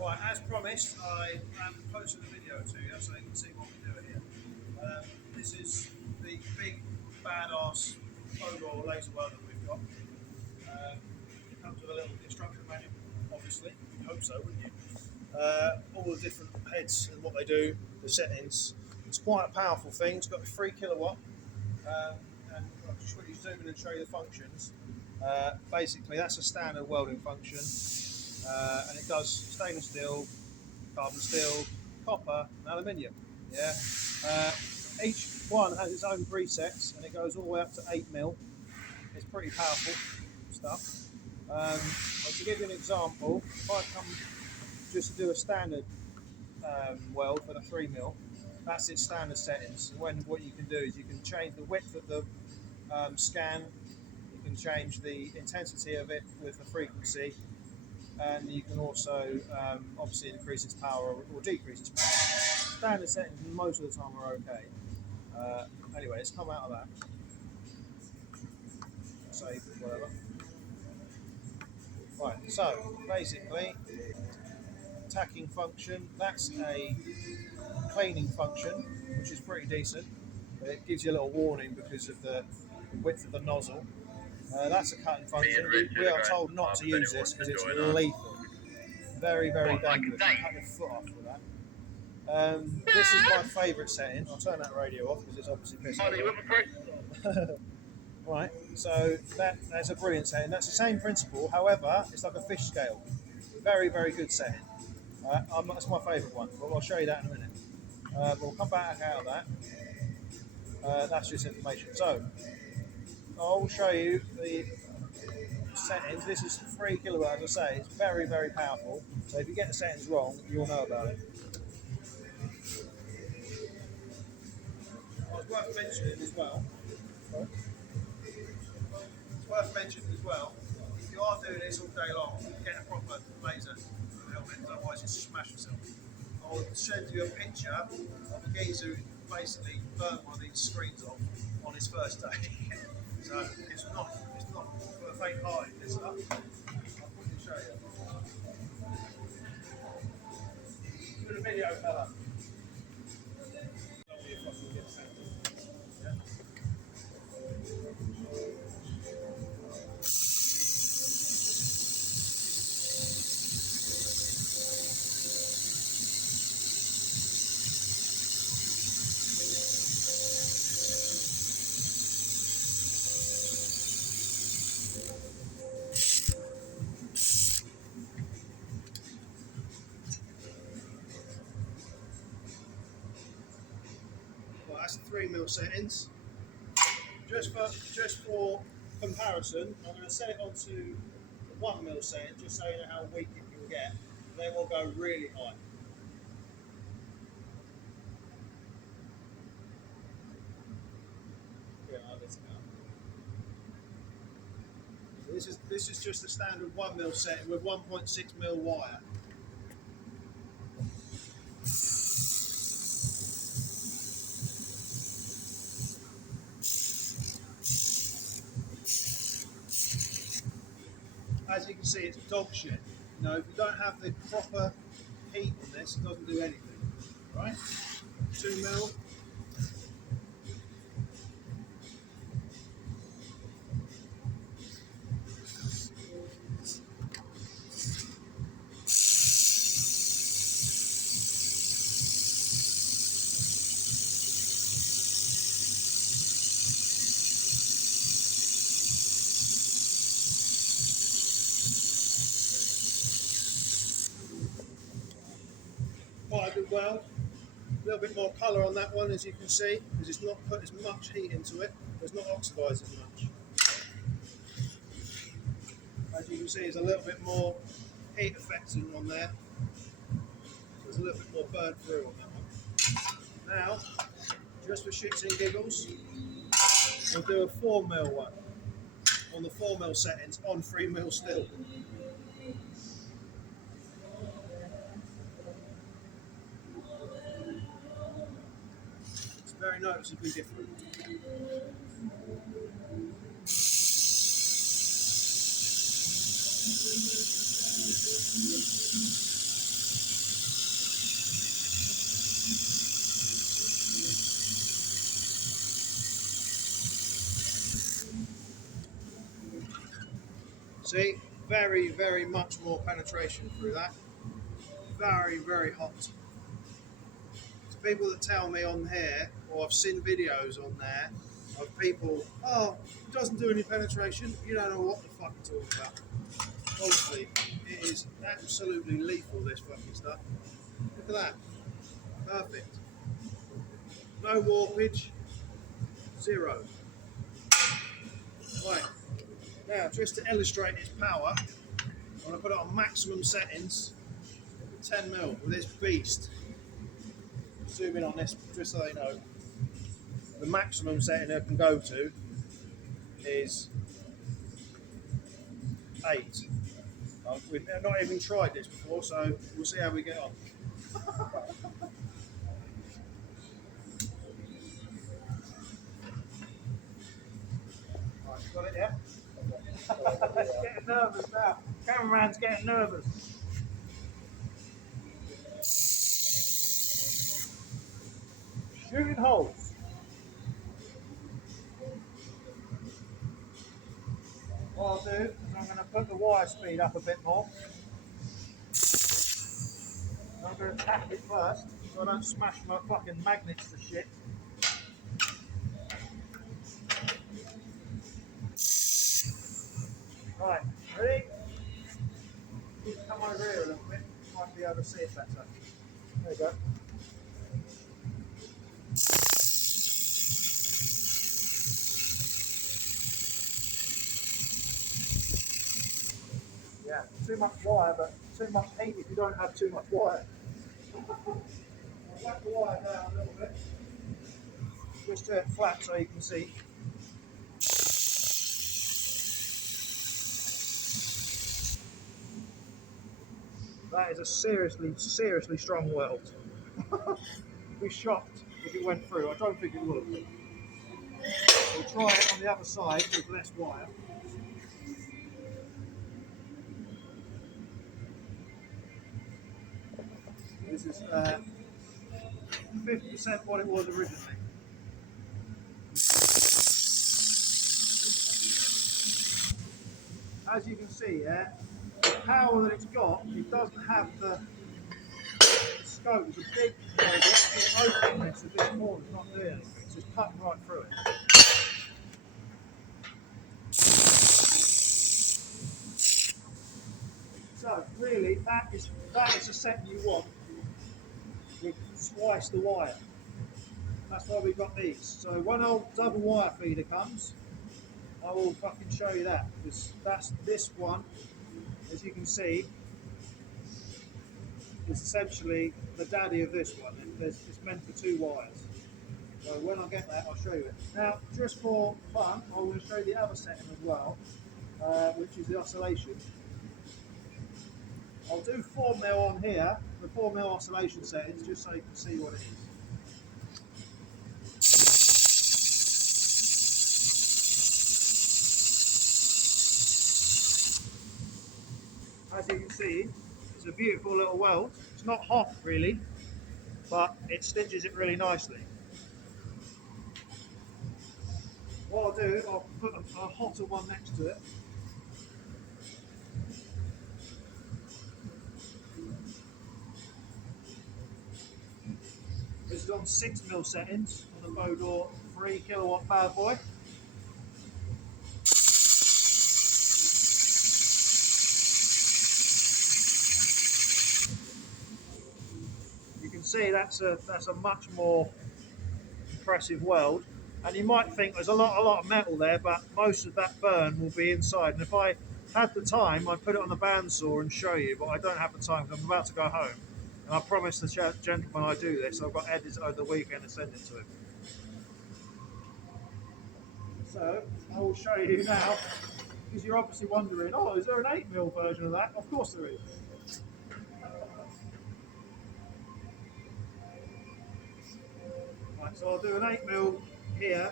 Right, as promised, I am posting a video to you so you can see what we're doing here. This is the big badass Bodor laser welder we've got. It comes with a little instruction manual, obviously. You'd hope so, wouldn't you? All the different heads and what they do, the settings. It's quite a powerful thing. It's got a 3 kilowatt. And I'll just quickly zoom in and show you the functions. Basically, that's a standard welding function. And it does stainless steel, carbon steel, copper, and aluminium. Yeah. Each one has its own presets, and it goes all the way up to 8mm. It's pretty powerful stuff. But to give you an example, if I come just to do a standard weld for the 3mm, that's its standard settings. And what you can do is you can change the width of the scan, you can change the intensity of it with the frequency, and you can also obviously increase its power or decrease its power. Standard settings most of the time are okay. Anyway, let's come out of that. Save whatever. Right, so basically, tacking function, that's a cleaning function, which is pretty decent. But it gives you a little warning because of the width of the nozzle. That's a cutting function. We are told not to use this because it's lethal. Very, very dangerous. You cut your foot off with that. This is my favourite setting. I'll turn that radio off because it's obviously pissing me off. Right, so that's a brilliant setting. That's the same principle, however, it's like a fish scale. Very, very good setting. That's my favourite one, but I'll show you that in a minute. We'll come back out of that. That's just information. So, I'll show you the settings. This is 3 kilowatt, as I say. It's very, very powerful. So if you get the settings wrong, you'll know about it. It's worth mentioning as well. If you are doing this all day long, get a proper laser helmet, otherwise you smash yourself. I'll send you a picture of a geezer who basically burnt one of these screens off on his first day. So it's not for the faint-hearted, this stuff. I'll quickly show you. Do the video, fella. Well, that's the 3mm settings. Just for comparison, I'm going to set it onto the 1mm setting, just so you know how weak it can get. Then we'll go really high. Yeah, I'll let it go. So this is just a standard 1mm setting with 1.6mm wire. As you can see, it's dog shit. You know, if you don't have the proper heat on this, it doesn't do anything. Right? 2mm. Quite a good weld. A little bit more colour on that one, as you can see, because it's not put as much heat into it. It's not oxidised as much. As you can see, there's a little bit more heat effecting on there. So there's a little bit more burnt through on that one. Now, just for shits and giggles, we'll do a 4mm one on the 4mm settings on 3mm still. Very noticeably different. See, very, very much more penetration through that. Very, very hot. To people that tell me on here, or I've seen videos on there of people, oh, it doesn't do any penetration, you don't know what the fuck you're talking about. Honestly, it is absolutely lethal, this fucking stuff. Look at that. Perfect. No warpage. Zero. Right. Now, just to illustrate its power, I'm going to put it on maximum settings, 10mm with this beast. Zoom in on this just so they know. The maximum setting I can go to is 8. We've not even tried this before, so we'll see how we get on. Right, got it, yeah? Getting nervous now. Cameraman's getting nervous. Shooting holes. What I'll do is I'm going to put the wire speed up a bit more. I'm going to tap it first so I don't smash my fucking magnets to shit. Right, ready? Come over here a little bit, you might be able to see it better. There you go. Yeah, too much wire, but too much heat if you don't have too much wire. I'll whack the wire down a little bit. Just turn it flat so you can see. That is a seriously strong weld. I'd be shocked if it went through. I don't think it will. We'll try it on the other side with less wire. This is 50% what it was originally. As you can see, yeah, the power that it's got, it doesn't have the scope. It's a big target. It's opening this at this corner, it's not doing anything. It's just cutting right through it. So really, that is a set you want with twice the wire. That's why we've got these. So when our double wire feeder comes, I will fucking show you that, because that's this one, as you can see, is essentially the daddy of this one. It's meant for 2 wires. So when I get that, I'll show you it. Now, just for fun, I will show you the other setting as well, which is the oscillation. I'll do 4mm on here, the 4mm oscillation settings, just so you can see what it is. As you can see, it's a beautiful little weld. It's not hot really, but it stitches it really nicely. What I'll do, I'll put a hotter one next to it. This is on 6mm settings on the Bodor 3kW Bad Boy. You can see that's a much more impressive weld, and you might think there's a lot of metal there, but most of that burn will be inside. And if I had the time, I'd put it on the bandsaw and show you, but I don't have the time because I'm about to go home. And I promised the gentleman I do this, I've got to edit it over the weekend and send it to him. So I will show you now, because you're obviously wondering, oh, is there an 8mm version of that? Of course there is. Right, so I'll do an 8mm here,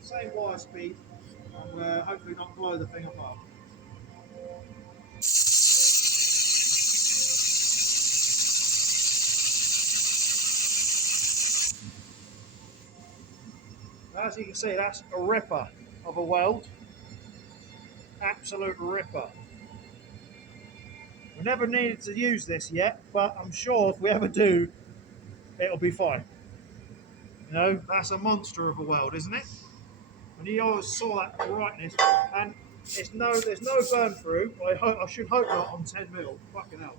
same wire speed, and hopefully not blow the thing apart. As you can see, that's a ripper of a weld. Absolute ripper. We never needed to use this yet, but I'm sure if we ever do, it'll be fine. You know, that's a monster of a weld, isn't it? And you always saw that brightness, and there's no burn through. I should hope not on 10 mil. Fucking hell.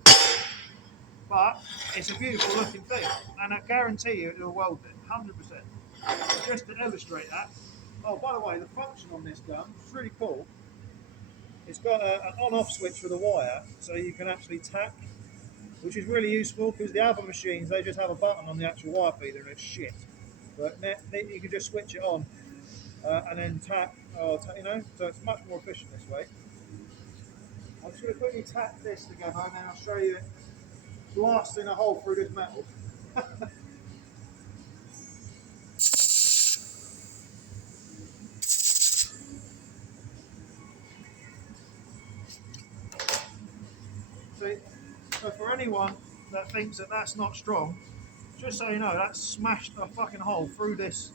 But it's a beautiful looking thing, and I guarantee you it'll weld it, 100%. Just to illustrate that. Oh, by the way, the function on this gun is really cool. It's got an on-off switch with a wire, so you can actually tack, which is really useful because the other machines, they just have a button on the actual wire feeder and it's shit. But you can just switch it on and then tack, you know, so it's much more efficient this way. I'm just going to quickly tack this together and then I'll show you it blasting a hole through this metal. See, so for anyone that thinks that that's not strong, just so you know, that's smashed a fucking hole through this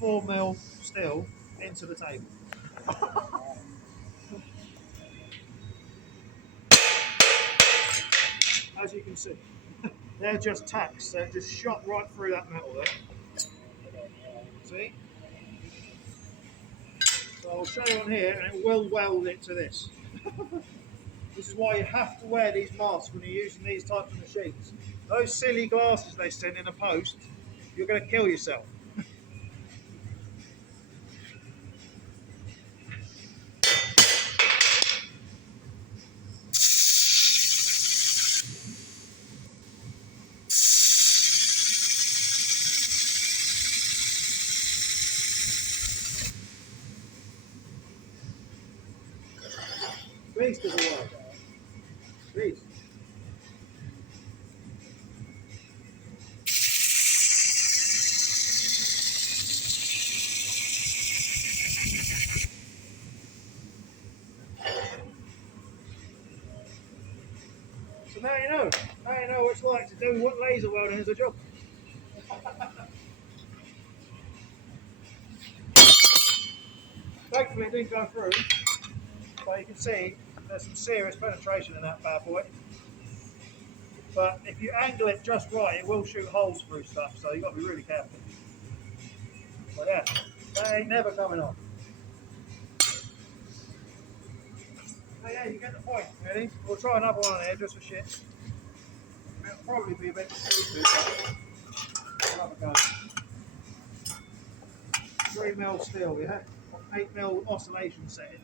4mm steel into the table. As you can see, they're just tacks, so it just shot right through that metal there. See? So I'll show you on here, and it will weld it to this. This is why you have to wear these masks when you're using these types of machines. Those silly glasses they send in a post, you're going to kill yourself. Beast of a word. Beast. So now you know. Now you know what it's like to do what laser welding is a job. Thankfully it didn't go through, but you can see there's some serious penetration in that bad boy. But if you angle it just right, it will shoot holes through stuff, so you've got to be really careful. But yeah, that ain't never coming off. So yeah, you get the point, really. We'll try another one here just for shit. It'll probably be a bit stupid, but we'll have a go. 3mm steel, yeah? 8mm oscillation setting.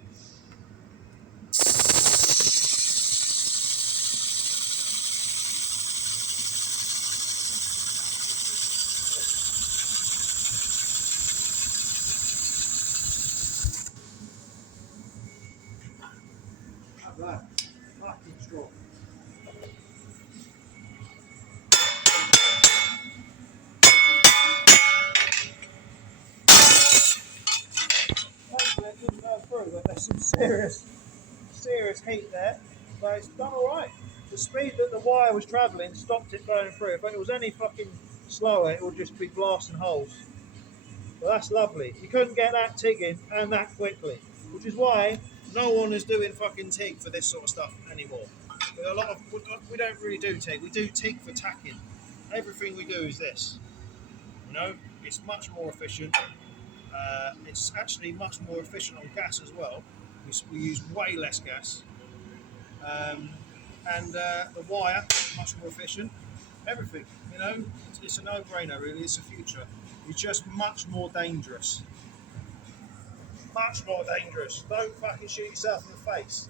Have that. Fucking strong. Hopefully it didn't go through, but there's some serious heat there. But it's done alright. The speed that the wire was travelling stopped it burning through. If it was any fucking slower, it would just be blasting holes. But that's lovely. You couldn't get that TIGging and that quickly, which is why no one is doing fucking TIG for this sort of stuff anymore. We don't really do TIG. We do TIG for tacking. Everything we do is this. You know, it's much more efficient. It's actually much more efficient on gas as well. We use way less gas. And the wire, much more efficient. Everything, you know, it's a no-brainer really, it's the future. It's just much more dangerous. Much more dangerous. Don't fucking shoot yourself in the face.